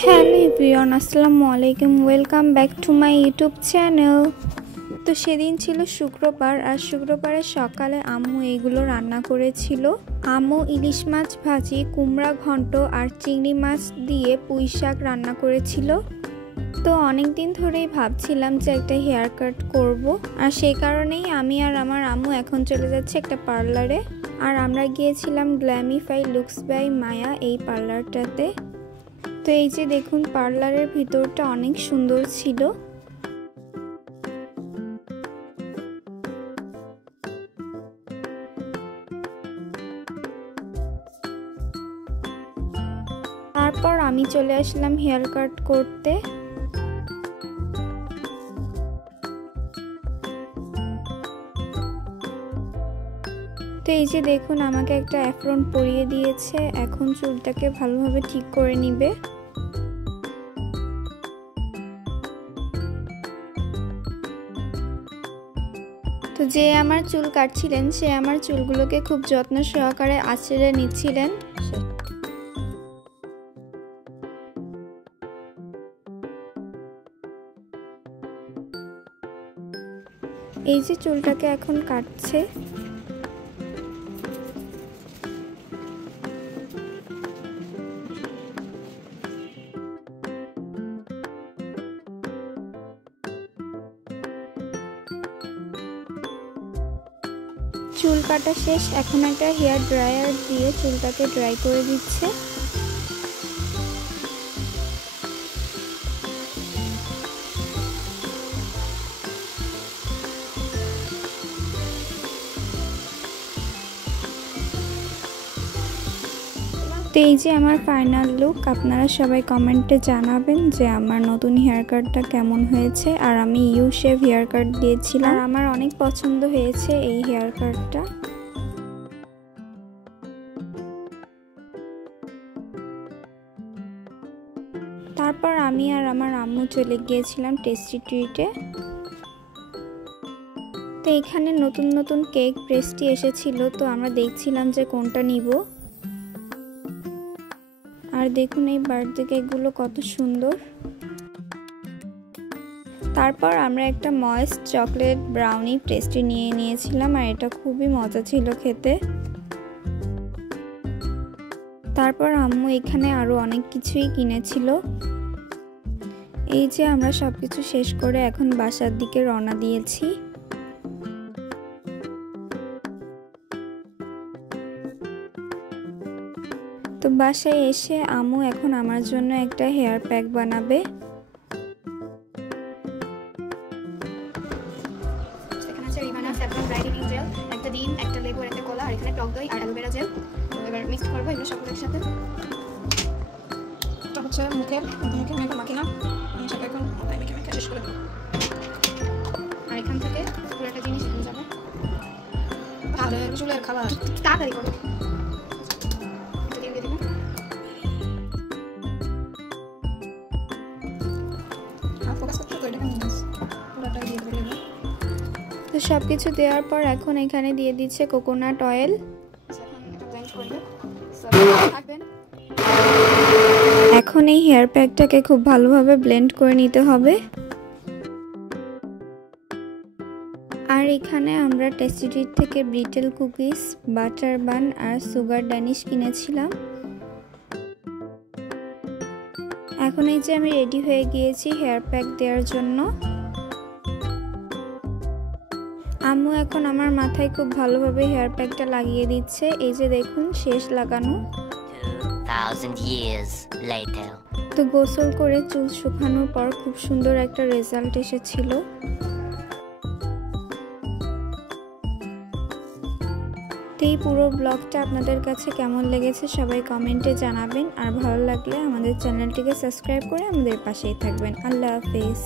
Hello everyone, আসসালামু আলাইকুম। Welcome back to my YouTube channel. তো সেদিন ছিল শুক্রবার, আর শুক্রবারের সকালে আম্মু এইগুলো রান্না করেছিল। আম্মু ইলিশ মাছ ভাজি, কুমড়া ঘন্ট আর চিংড়ি মাছ দিয়ে পুঁই শাক রান্না করেছিল। তো অনেক দিন ধরেই ভাবছিলাম যে একটা হেয়ার কাট করব, আর সেই কারণেই আমি আর আমার আম্মু এখন চলে যাচ্ছি একটা পার্লারে। আর আমরা গিয়েছিলাম গ্ল্যামিফাই লুকস বাই মায়া এই পার্লারটাতে। তো এই যে দেখুন, পার্লারের ভিতরটা অনেক সুন্দর ছিল। তারপর আমি চলে আসলাম হেয়ার কাট করতে। তো এই যে দেখুন, আমাকে একটা অ্যাফ্রন পরিয়ে দিয়েছে। এখন চুলটাকে ভালোভাবে ঠিক করে নিবে। তো যে আমার চুল কাটছিলেন সে আমার চুলগুলোকে খুব যত্ন সহকারে আঁচড়ে নিচ্ছিলেন। এই যে চুলটাকে এখন কাটছে। চুল কাটা শেষ, এখন একটা হেয়ার ড্রায়ার দিয়ে চুলটাকে ড্রাই করে দিচ্ছে। তো এই যে আমার ফাইনাল লুক। আপনারা সবাই কমেন্টে জানাবেন যে আমার নতুন হেয়ার কাটটা কেমন হয়েছে। আর আমি ইউ শেভ হেয়ার কাট দিয়েছিলাম, আর আমার অনেক পছন্দ হয়েছে এই হেয়ার কাটটা। তারপর আমি আর আমার আম্মু চলে গিয়েছিলাম টেস্টি ট্রিটে। তো এখানে নতুন নতুন কেক পেস্ট্রি এসেছিল, তো আমরা দেখছিলাম যে কোনটা নিব। আর দেখুন এই বার্থডে কেকগুলো কত সুন্দর। তারপর আমরা একটা ময়েস্ট চকলেট ব্রাউনি পেস্ট্রি নিয়েছিলাম, আর এটা খুবই মজা ছিল খেতে। তারপর আম্মু এখানে আরো অনেক কিছুই কিনেছিল। এই যে আমরা সবকিছু শেষ করে এখন বাসার দিকে রওনা দিয়েছি। তো বাসায় এসে আম্মু এখন আমার জন্য একটা হেয়ার প্যাক বানাবে। এখানে আছে রিভানা স্যাফরন ব্রাইটেনিং জেল, একটা ডিম, একটা লেবু, একটা কলা, আর এখানে টক দই আর অ্যালোভেরা জেল। তো এবার মিক্স করবো এগুলো সব একসাথে। এটা হচ্ছে মুখের আমি এখন মাখি না, আমি সব এখন মাথায় মেখে শেষ করে দেবো। আর এখান থেকে পুরো একটা জিনিস এখানে যাবে। তাহলে চুলের খাবার তাড়াতাড়ি করবো। তো সবকিছু দেওয়ার পর এখন এখানে দিয়ে দিচ্ছে কোকোনাট অয়েল। এখন এই হেয়ার প্যাকটাকে খুব ভালোভাবে ব্লেন্ড করে নিতে হবে। আর এখানে আমরা টেস্টি ট্রিট থেকে ব্রিটেল কুকিজ, বাটার বান আর সুগার ড্যানিশ কিনেছিলাম। এখন এই যে আমি রেডি হয়ে গিয়েছি হেয়ার প্যাক দেওয়ার জন্য। আম্মু এখন আমার মাথায় খুব ভালোভাবে হেয়ার প্যাকটা লাগিয়ে দিচ্ছে। এই যে দেখুন, শেষ লাগানো। 2000 years later. তো গোসল করে চুল শুকানোর পর খুব সুন্দর একটা রেজাল্ট এসেছিল। তো এই পুরো ব্লগটা আপনাদের কাছে কেমন লেগেছে সবাই কমেন্টে জানাবেন। আর ভালো লাগলে আমাদের চ্যানেলটিকে সাবস্ক্রাইব করে আমাদের পাশেই থাকবেন। আল্লাহ হাফেজ।